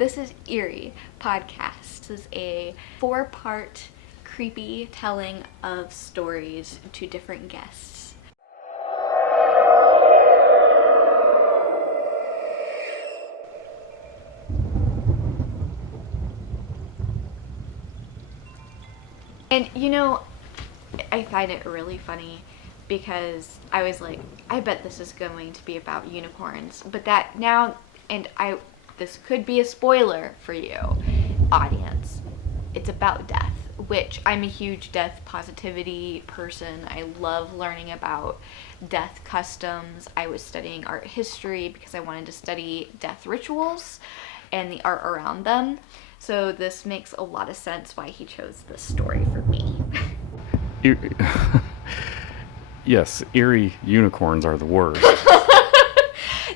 This is Eerie podcast. This is a 4-part creepy telling of stories to different guests. And I find it really funny because I was like, I bet this is going to be about unicorns. But that now, this could be a spoiler for you, audience. It's about death, which I'm a huge death positivity person. I love learning about death customs. I was studying art history because I wanted to study death rituals and the art around them. So this makes a lot of sense why he chose this story for me. Yes, eerie unicorns are the worst.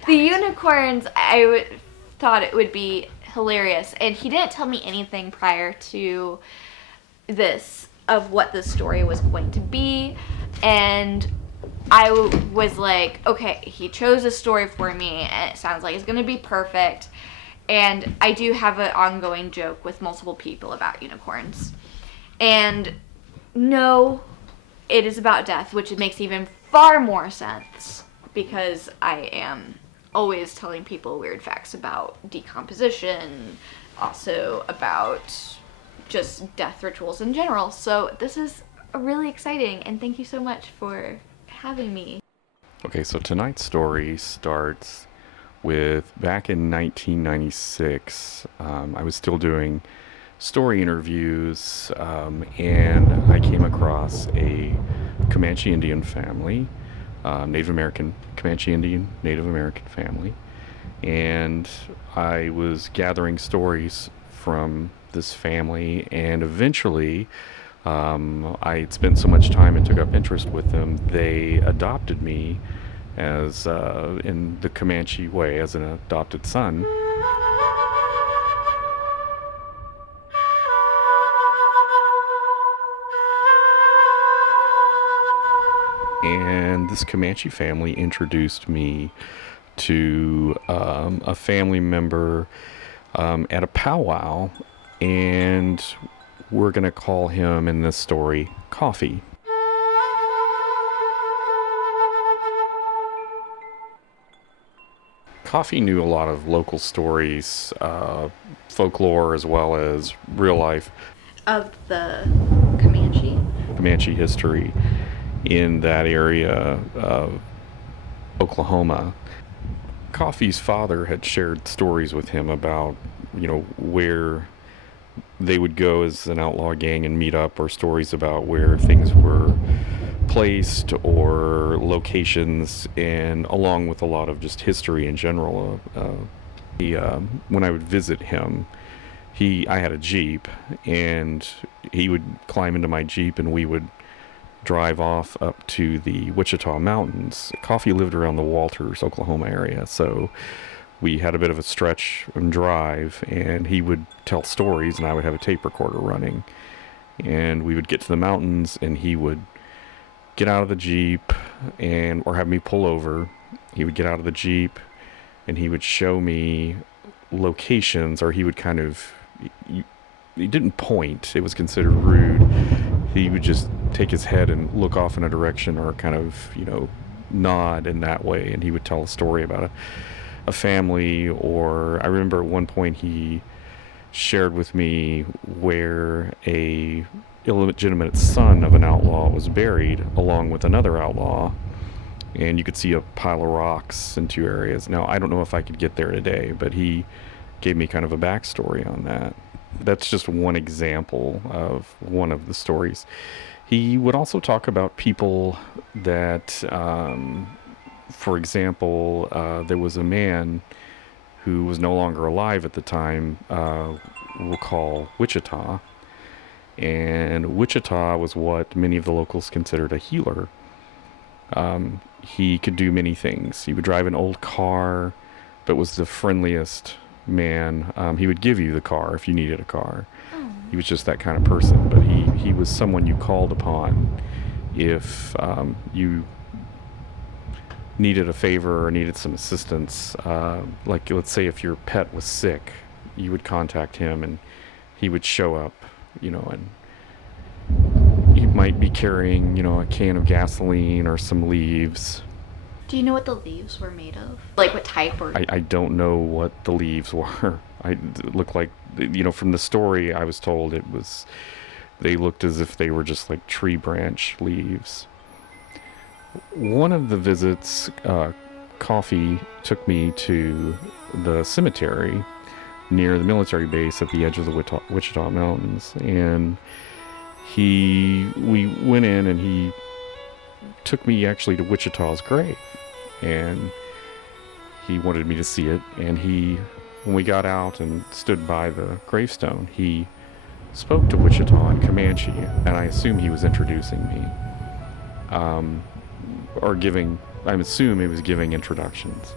The unicorns, thought it would be hilarious. And he didn't tell me anything prior to this of what the story was going to be. And I was like, okay, he chose a story for me and it sounds like it's going to be perfect. And I do have an ongoing joke with multiple people about unicorns. And no, it is about death, which makes even far more sense because I am always telling people weird facts about decomposition, also about just death rituals in general. So this is really exciting, and thank you so much for having me. Okay, so tonight's story starts with back in 1996. I was still doing story interviews, and I came across a Comanche Indian family, Native American family, and I was gathering stories from this family, and eventually I had spent so much time and took up interest with them, they adopted me as in the Comanche way, as an adopted son. And this Comanche family introduced me to a family member at a powwow, and we're going to call him in this story Coffee. Coffee knew a lot of local stories, folklore, as well as real life Of the Comanche history in that area of Oklahoma. Coffee's father had shared stories with him about, where they would go as an outlaw gang and meet up, or stories about where things were placed or locations, and along with a lot of just history in general. When I would visit him, I had a Jeep, and he would climb into my Jeep and we would drive off up to the Wichita Mountains. Coffee lived around the Walters, Oklahoma area, so we had a bit of a stretch and drive, and he would tell stories and I would have a tape recorder running, and we would get to the mountains and he would get out of the Jeep or have me pull over. He would get out of the Jeep and he would show me locations, or he would kind of, he didn't point, it was considered rude. He would just take his head and look off in a direction, or kind of, nod in that way, and he would tell a story about a family. Or I remember at one point he shared with me where a illegitimate son of an outlaw was buried along with another outlaw, and you could see a pile of rocks in two areas. Now, I don't know if I could get there today, but he gave me kind of a backstory on that. That's just one example of one of the stories. He would also talk about people that, for example, there was a man who was no longer alive at the time, we'll call Wichita. And Wichita was what many of the locals considered a healer. He could do many things. He would drive an old car, but was the friendliest man. He would give you the car if you needed a car. He was just that kind of person. But he was someone you called upon if you needed a favor or needed some assistance. Like, let's say if your pet was sick, you would contact him, and he would show up, and he might be carrying, a can of gasoline or some leaves. Do you know what the leaves were made of? Like what type or? I don't know what the leaves were. It looked like, from the story I was told, they looked as if they were just like tree branch leaves. One of the visits, Coffee took me to the cemetery near the military base at the edge of the Wichita Mountains, and we went in, and he took me actually to Wichita's grave, and he wanted me to see it. And when we got out and stood by the gravestone, he spoke to Wichita in Comanche, and I assume he was introducing me, I assume he was giving introductions.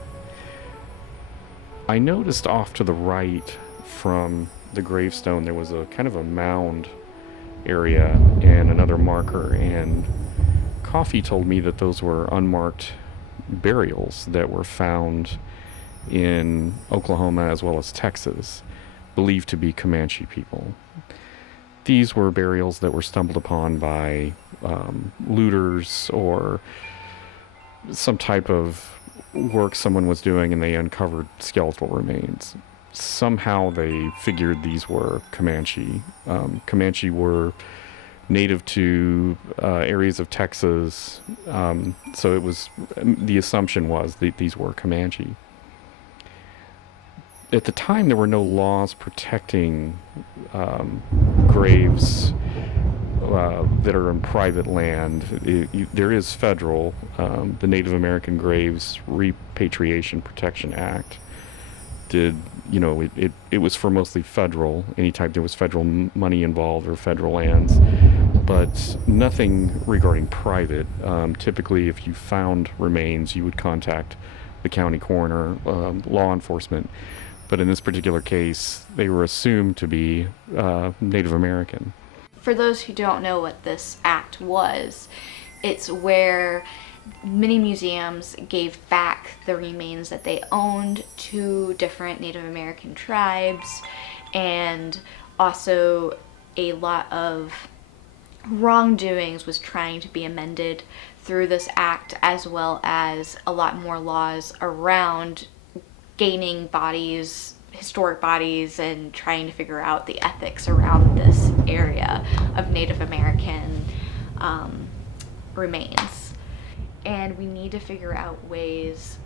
I noticed off to the right from the gravestone there was a kind of a mound area and another marker, and Coffee told me that those were unmarked burials that were found in Oklahoma as well as Texas, believed to be Comanche people. These were burials that were stumbled upon by looters or some type of work someone was doing, and they uncovered skeletal remains. Somehow they figured these were Comanche. Comanche were native to areas of Texas, so the assumption was that these were Comanche. At the time, there were no laws protecting graves that are in private land. There is federal, the Native American Graves Repatriation Protection Act it was for mostly federal, anytime there was federal money involved or federal lands, but nothing regarding private. Typically, if you found remains, you would contact the county coroner, law enforcement. But in this particular case, they were assumed to be Native American. For those who don't know what this act was, it's where many museums gave back the remains that they owned to different Native American tribes, and also a lot of wrongdoings was trying to be amended through this act, as well as a lot more laws around gaining bodies, historic bodies, and trying to figure out the ethics around this area of Native American remains. And we need to figure out ways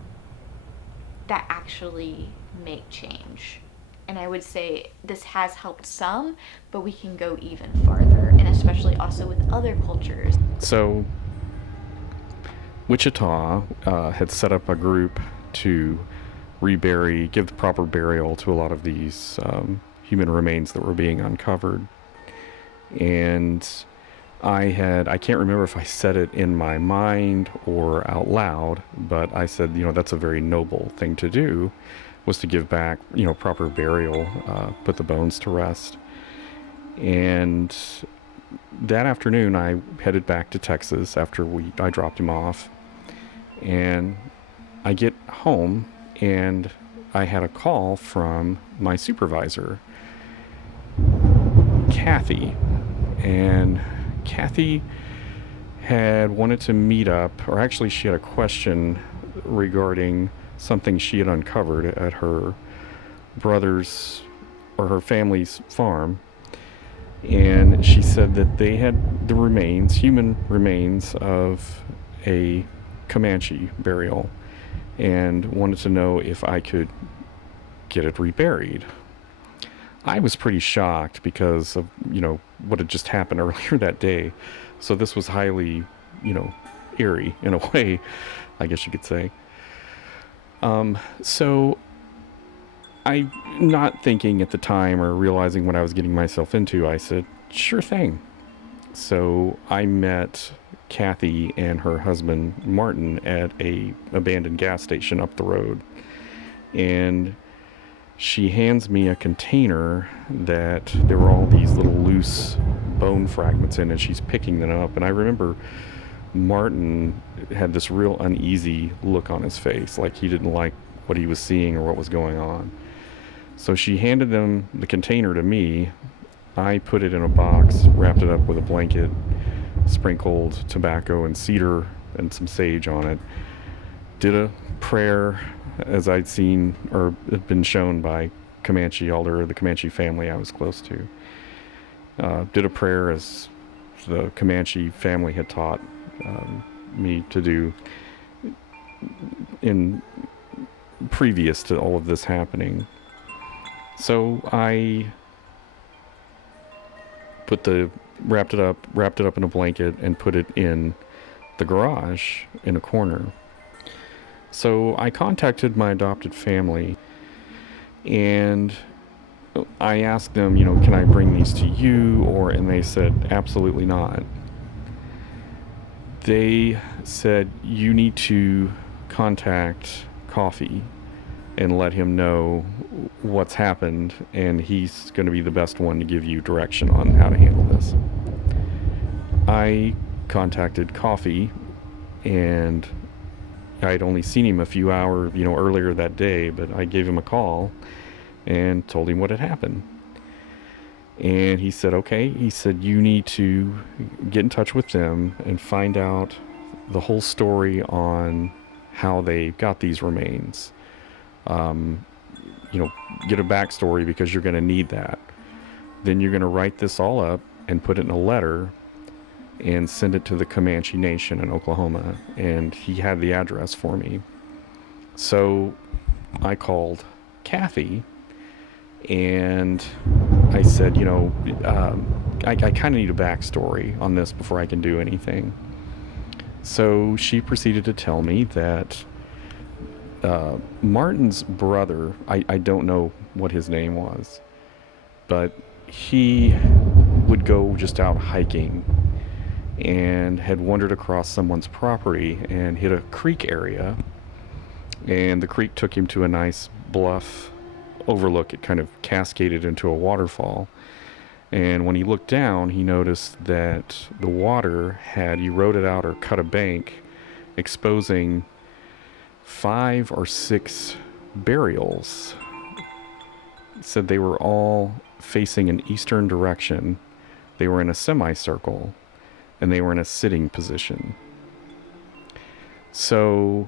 that actually make change. And I would say this has helped some, but we can go even farther, and especially also with other cultures. So Wichita had set up a group to give the proper burial to a lot of these human remains that were being uncovered. And I can't remember if I said it in my mind or out loud, but I said, that's a very noble thing to do, was to give back, proper burial, put the bones to rest. And that afternoon I headed back to Texas after I dropped him off, and I get home and I had a call from my supervisor, Kathy, and Kathy had wanted to meet up, or actually she had a question regarding something she had uncovered at her brother's or her family's farm. And she said that they had the human remains of a Comanche burial, and wanted to know if I could get it reburied. I was pretty shocked because of, what had just happened earlier that day. So this was highly, eerie in a way, I guess you could say. So I, not thinking at the time or realizing what I was getting myself into, I said, sure thing. So I met Kathy and her husband Martin at a abandoned gas station up the road, and she hands me a container that there were all these little loose bone fragments in, and she's picking them up. And I remember Martin had this real uneasy look on his face, like he didn't like what he was seeing or what was going on. So she handed them the container to me. I put it in a box, wrapped it up with a blanket, sprinkled tobacco and cedar and some sage on it. Did a prayer as I'd seen or had been shown by Comanche elder, the Comanche family I was close to. Did a prayer as the Comanche family had taught me to do in previous to all of this happening. So I wrapped it up in a blanket and put it in the garage in a corner. So I contacted my adopted family and I asked them, can I bring these to you? And they said, absolutely not. They said, you need to contact Coffee and let him know what's happened, and he's going to be the best one to give you direction on how to handle this. I contacted Coffee, and I'd only seen him a few hours, earlier that day, but I gave him a call and told him what had happened. And he said, okay. He said, you need to get in touch with them and find out the whole story on how they got these remains. Get a backstory because you're going to need that. Then you're going to write this all up and put it in a letter and send it to the Comanche Nation in Oklahoma. And he had the address for me. So I called Kathy and I said, I kind of need a backstory on this before I can do anything. So she proceeded to tell me that Martin's brother, I don't know what his name was, but he would go just out hiking and had wandered across someone's property and hit a creek area, and the creek took him to a nice bluff overlook. It kind of cascaded into a waterfall, and when he looked down, he noticed that the water had eroded out or cut a bank, exposing 5 or 6 burials. It said they were all facing an eastern direction. They were in a semicircle, and they were in a sitting position. So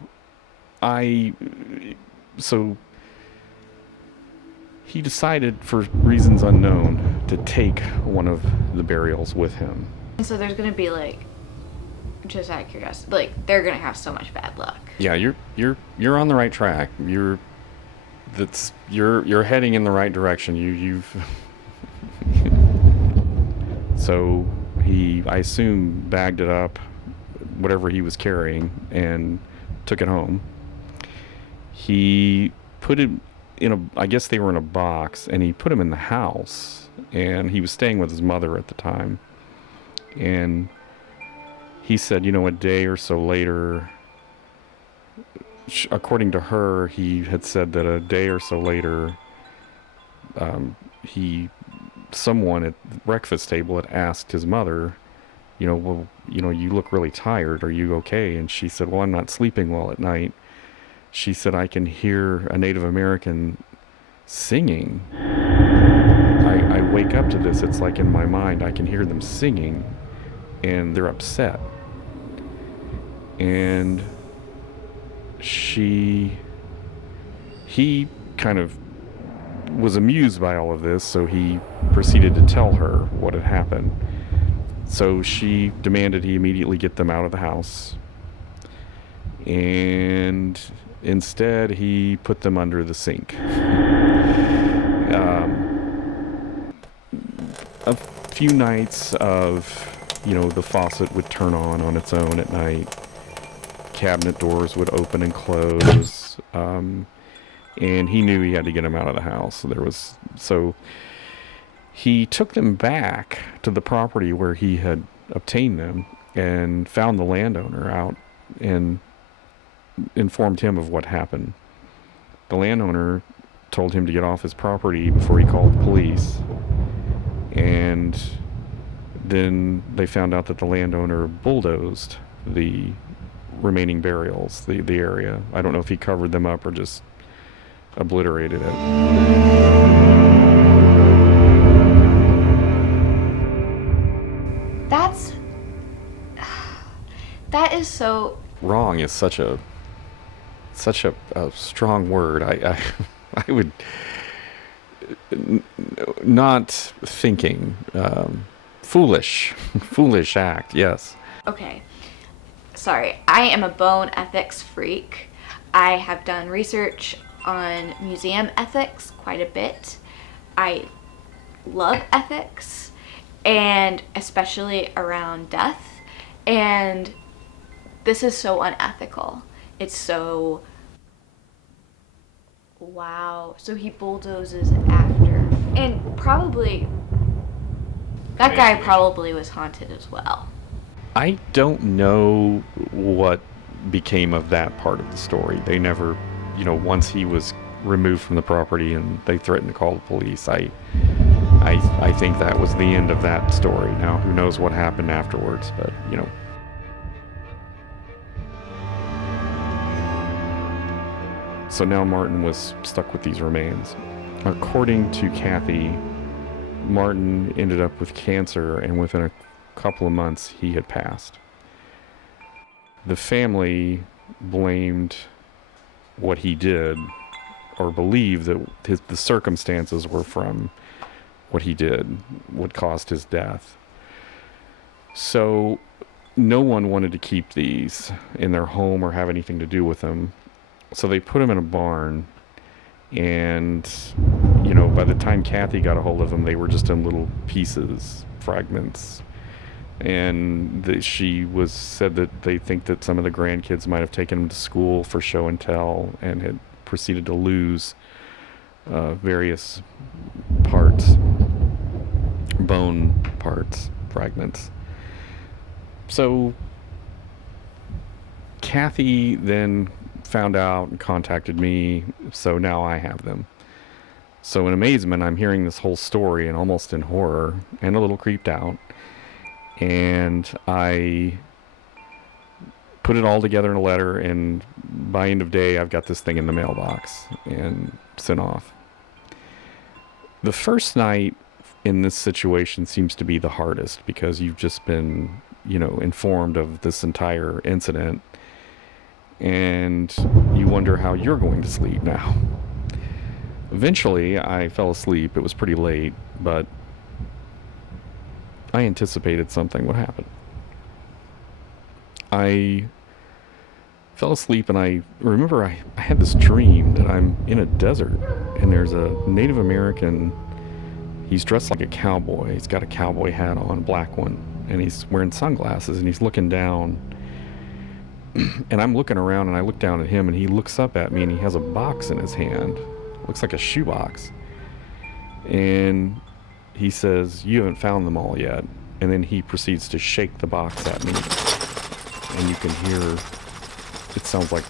he decided, for reasons unknown, to take one of the burials with him. And so there's gonna be just out of curiosity, they're gonna have so much bad luck. Yeah, you're on the right track. You're heading in the right direction. You've So he, I assume, bagged it up, whatever he was carrying, and took it home. He put it I guess they were in a box, and he put them in the house, and he was staying with his mother at the time. And he said, a day or so later, according to her, he had said that a day or so later, someone at the breakfast table had asked his mother, you look really tired. Are you okay? And she said, well, I'm not sleeping well at night. She said, I can hear a Native American singing. I wake up to this. It's like in my mind, I can hear them singing, and they're upset. And he kind of was amused by all of this, so he proceeded to tell her what had happened. So she demanded he immediately get them out of the house. And instead, he put them under the sink. A few nights of, the faucet would turn on its own at night. Cabinet doors would open and close. And he knew he had to get them out of the house. So he took them back to the property where he had obtained them and found the landowner out and informed him of what happened. The landowner told him to get off his property before he called the police. And then they found out that the landowner bulldozed the remaining burials, the area. I don't know if he covered them up or just obliterated it. That's that is so Wrong is such a strong word. I would not thinking, foolish, foolish act. Yes. okay. Sorry, I am a bone ethics freak. I have done research on museum ethics quite a bit. I love ethics, and especially around death. And this is so unethical. It's so. Wow. So he bulldozes after. And probably. That guy probably was haunted as well. I don't know what became of that part of the story. They never, once he was removed from the property and they threatened to call the police, I think that was the end of that story. Now, who knows what happened afterwards, but, So now Martin was stuck with these remains. According to Kathy, Martin ended up with cancer, and within a couple of months he had passed. The family blamed what he did, or believed that the circumstances were from what he did, what caused his death. So no one wanted to keep these in their home or have anything to do with them. So they put them in a barn, and by the time Kathy got a hold of them, they were just in little pieces, fragments. And she said that they think that some of the grandkids might have taken them to school for show and tell, and had proceeded to lose various parts, bone parts, fragments. So Kathy then found out and contacted me, so now I have them. So in amazement, I'm hearing this whole story, and almost in horror and a little creeped out. And I put it all together in a letter, and by end of day, I've got this thing in the mailbox and sent off. The first night in this situation seems to be the hardest, because you've just been, informed of this entire incident, and you wonder how you're going to sleep now. Eventually, I fell asleep. It was pretty late, but I anticipated something would happen. I fell asleep, and I remember I had this dream that I'm in a desert, and there's a Native American. He's dressed like a cowboy. He's got a cowboy hat on, a black one, and he's wearing sunglasses, and he's looking down. And I'm looking around, and I look down at him, and he looks up at me, and he has a box in his hand. Looks like a shoebox. And he says, "You haven't found them all yet." And then he proceeds to shake the box at me. And you can hear, it sounds like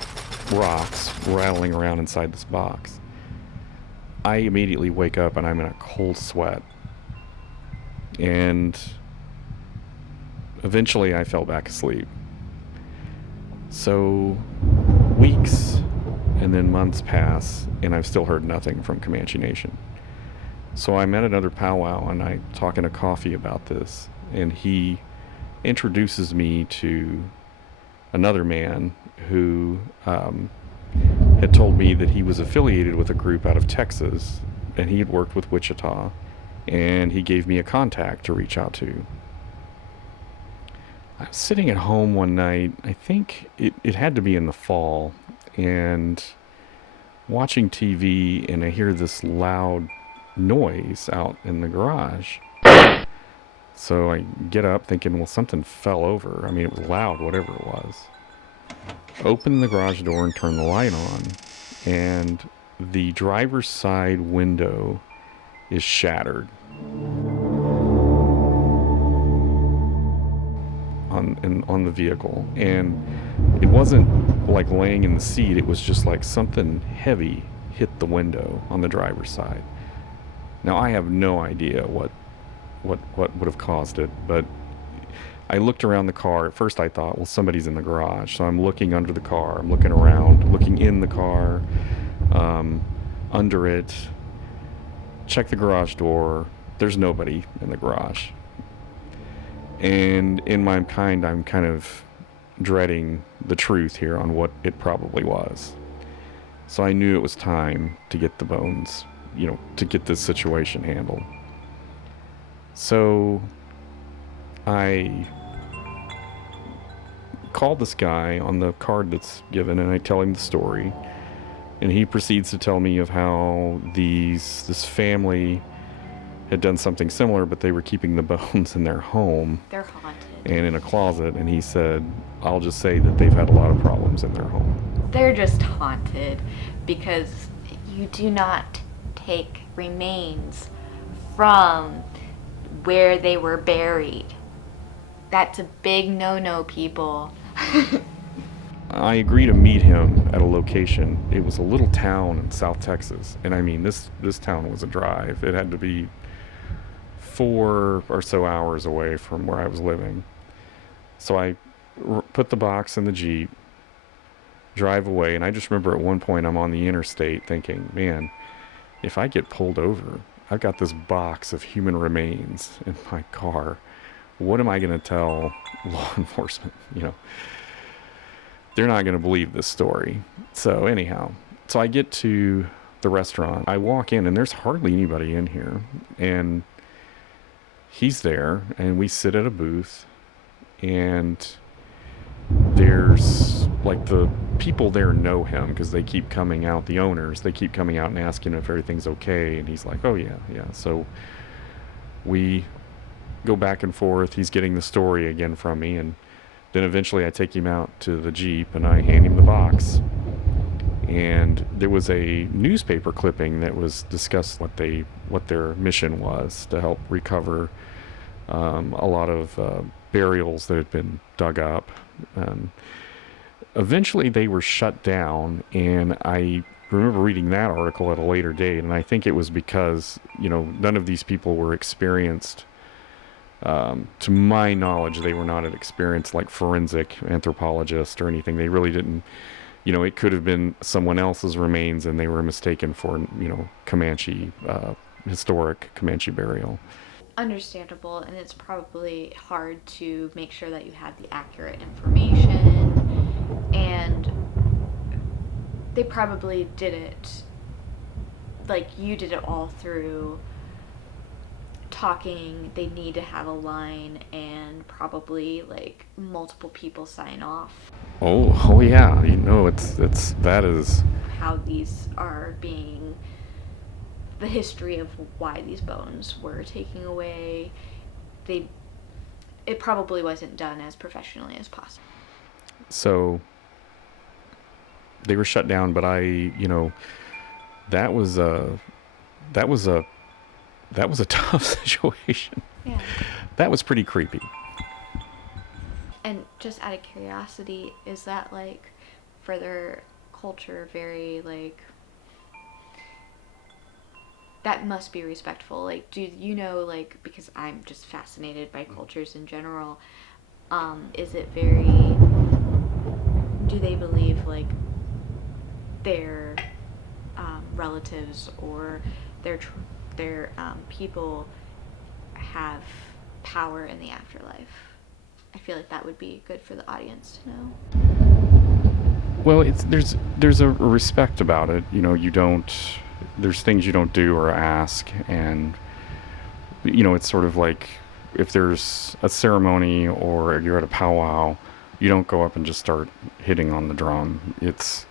rocks rattling around inside this box. I immediately wake up, and I'm in a cold sweat. And eventually I fell back asleep. So weeks and then months pass, and I've still heard nothing from Comanche Nation. So I'm at another powwow, and I'm talking to Coffee about this, and he introduces me to another man who had told me that he was affiliated with a group out of Texas, and he had worked with Wichita, and he gave me a contact to reach out to. I was sitting at home one night, I think it had to be in the fall, and watching TV, and I hear this loud noise out in the garage. So I get up thinking, well, something fell over. I mean, it was loud, whatever it was. Open the garage door and turn the light on, and the driver's side window is shattered on the vehicle, and it wasn't like laying in the seat. It was just like something heavy hit the window on the driver's side. Now I have no idea what would have caused it, but I looked around the car. At first I thought, well, somebody's in the garage, so I'm looking under the car, I'm looking around, looking in the car. under it, check the garage door. There's nobody in the garage. And in my mind, I'm kind of dreading the truth here on what it probably was. So I knew it was time to get the bones, to get this situation handled. So I called this guy on the card that's given, and I tell him the story. And he proceeds to tell me of how this family had done something similar, but they were keeping the bones in their home. They're haunted. And in a closet. And he said, I'll just say that they've had a lot of problems in their home. They're just haunted because you do not take remains from where they were buried. That's a big no-no, people. I agreed to meet him at a location. It was a little town in South Texas. And I mean, this town was a drive. It had to be 4 or so hours away from where I was living. So I put the box in the Jeep, drive away, and I just remember at one point I'm on the interstate thinking, man, if I get pulled over, I've got this box of human remains in my car. What am I going to tell law enforcement? They're not going to believe this story. So anyhow, I get to the restaurant. I walk in, and there's hardly anybody in here. And he's there, and we sit at a booth, and there's like the people there know him because they keep coming out, the owners, they keep coming out and asking if everything's okay. And he's like, oh yeah. So we go back and forth. He's getting the story again from me, and then eventually I take him out to the Jeep and I hand him the box. And there was a newspaper clipping that was discussed what their mission was to help recover a lot of burials that had been dug up. Eventually they were shut down, and I remember reading that article at a later date, and I think it was because none of these people were experienced. To my knowledge, they were not an experienced like forensic anthropologist or anything. They really didn't, it could have been someone else's remains and they were mistaken for, Comanche, historic Comanche burial. Understandable, and it's probably hard to make sure that you have the accurate information, and they probably did it like you did it all through talking. They need to have a line and probably like multiple people sign off. Oh yeah, that is how these are being, the history of why these bones were taken away. It probably wasn't done as professionally as possible. So they were shut down, but that was a tough situation. Yeah. That was pretty creepy. And just out of curiosity, is that like for their culture very like, that must be respectful? Like, do you know, like, because I'm just fascinated by cultures in general, is it very, do they believe like their relatives or their people have power in the afterlife? I feel like that would be good for the audience to know. Well, there's a respect about it. There's things you don't do or ask, and it's sort of like if there's a ceremony or you're at a powwow, you don't go up and just start hitting on the drum. It's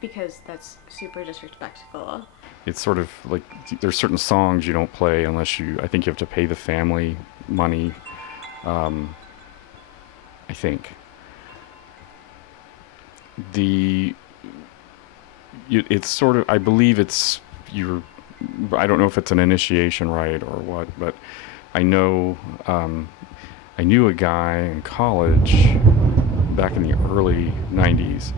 because that's super disrespectful. It's sort of like there's certain songs you don't play unless I think you have to pay the family money. I think it's sort of, I believe I don't know if it's an initiation rite or what, but I know I knew a guy in college back in the early 90s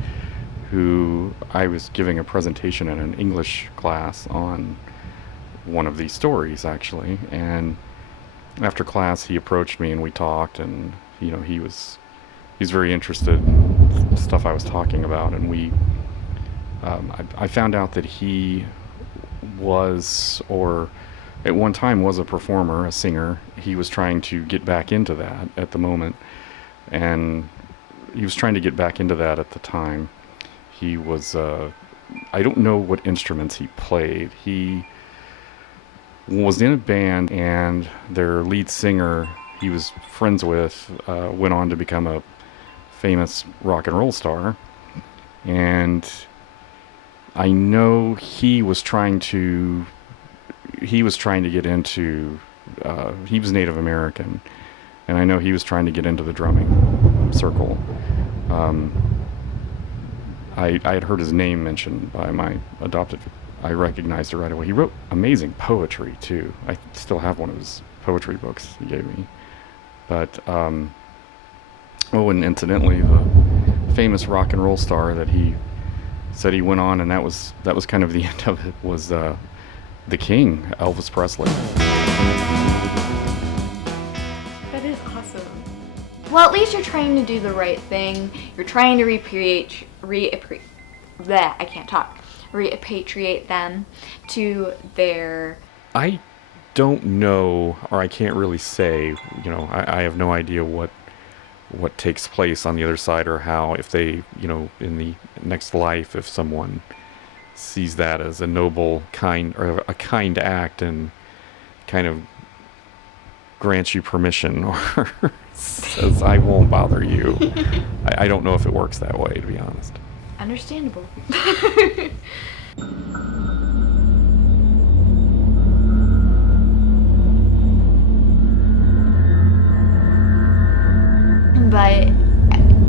who I was giving a presentation in an English class on one of these stories, actually. And after class, he approached me and we talked, and he's very interested in stuff I was talking about, and I found out that he was, or at one time was, a performer, a singer. He was trying to get back into that at the moment, and he was trying to get back into that at the time. He was, I don't know what instruments he played. He was in a band, and their lead singer he was friends with went on to become a famous rock and roll star. And I know he was trying to get into, he was Native American, and I know he was trying to get into the drumming circle. I had heard his name mentioned by my adopted. I recognized it right away. He wrote amazing poetry too. I still have one of his poetry books he gave me. But and incidentally, the famous rock and roll star that he said he went on, and that was kind of the end of it, was the King, Elvis Presley. That is awesome. Well, at least you're trying to do the right thing. You're trying to repatriate them to their... I don't know, or I can't really say, I have no idea what takes place on the other side, or how, if they, in the next life, if someone sees that as a noble, kind, or a kind act and kind of grants you permission, or says, I won't bother you. I don't know if it works that way, to be honest. Understandable. But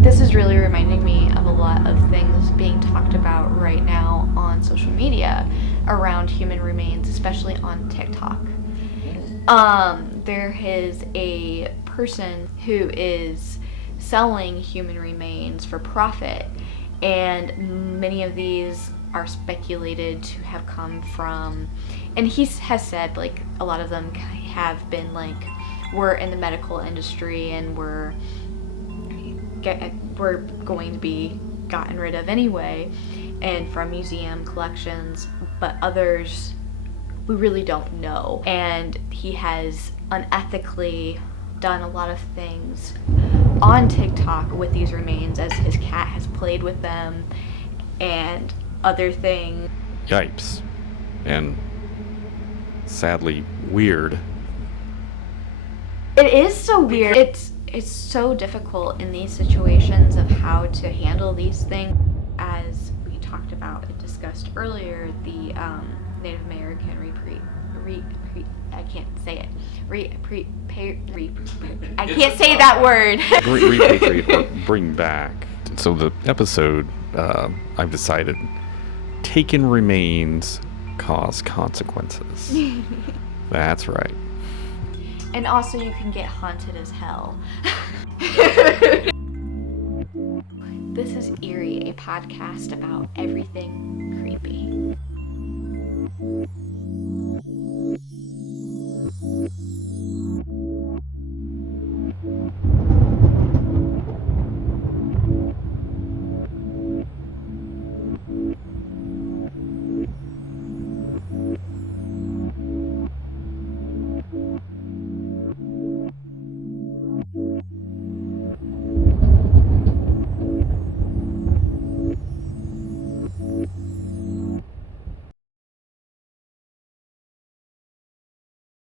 this is really reminding me of a lot of things being talked about right now on social media around human remains, especially on TikTok. There is a person who is selling human remains for profit, and many of these are speculated to have come from, and he has said, like, a lot of them have been, like, we're in the medical industry and we're going to be gotten rid of anyway, and from museum collections, but others we really don't know. And he has unethically done a lot of things on TikTok with these remains, as his cat has played with them and other things. Yipes. And sadly weird. It is so weird. It's so difficult in these situations of how to handle these things. As we talked about and discussed earlier, the Native American I can't say it. I can't say that word. Repatriate or bring back. So the episode, I've decided, taken remains cause consequences. That's right. And also you can get haunted as hell. This is Eerie, a podcast about everything creepy.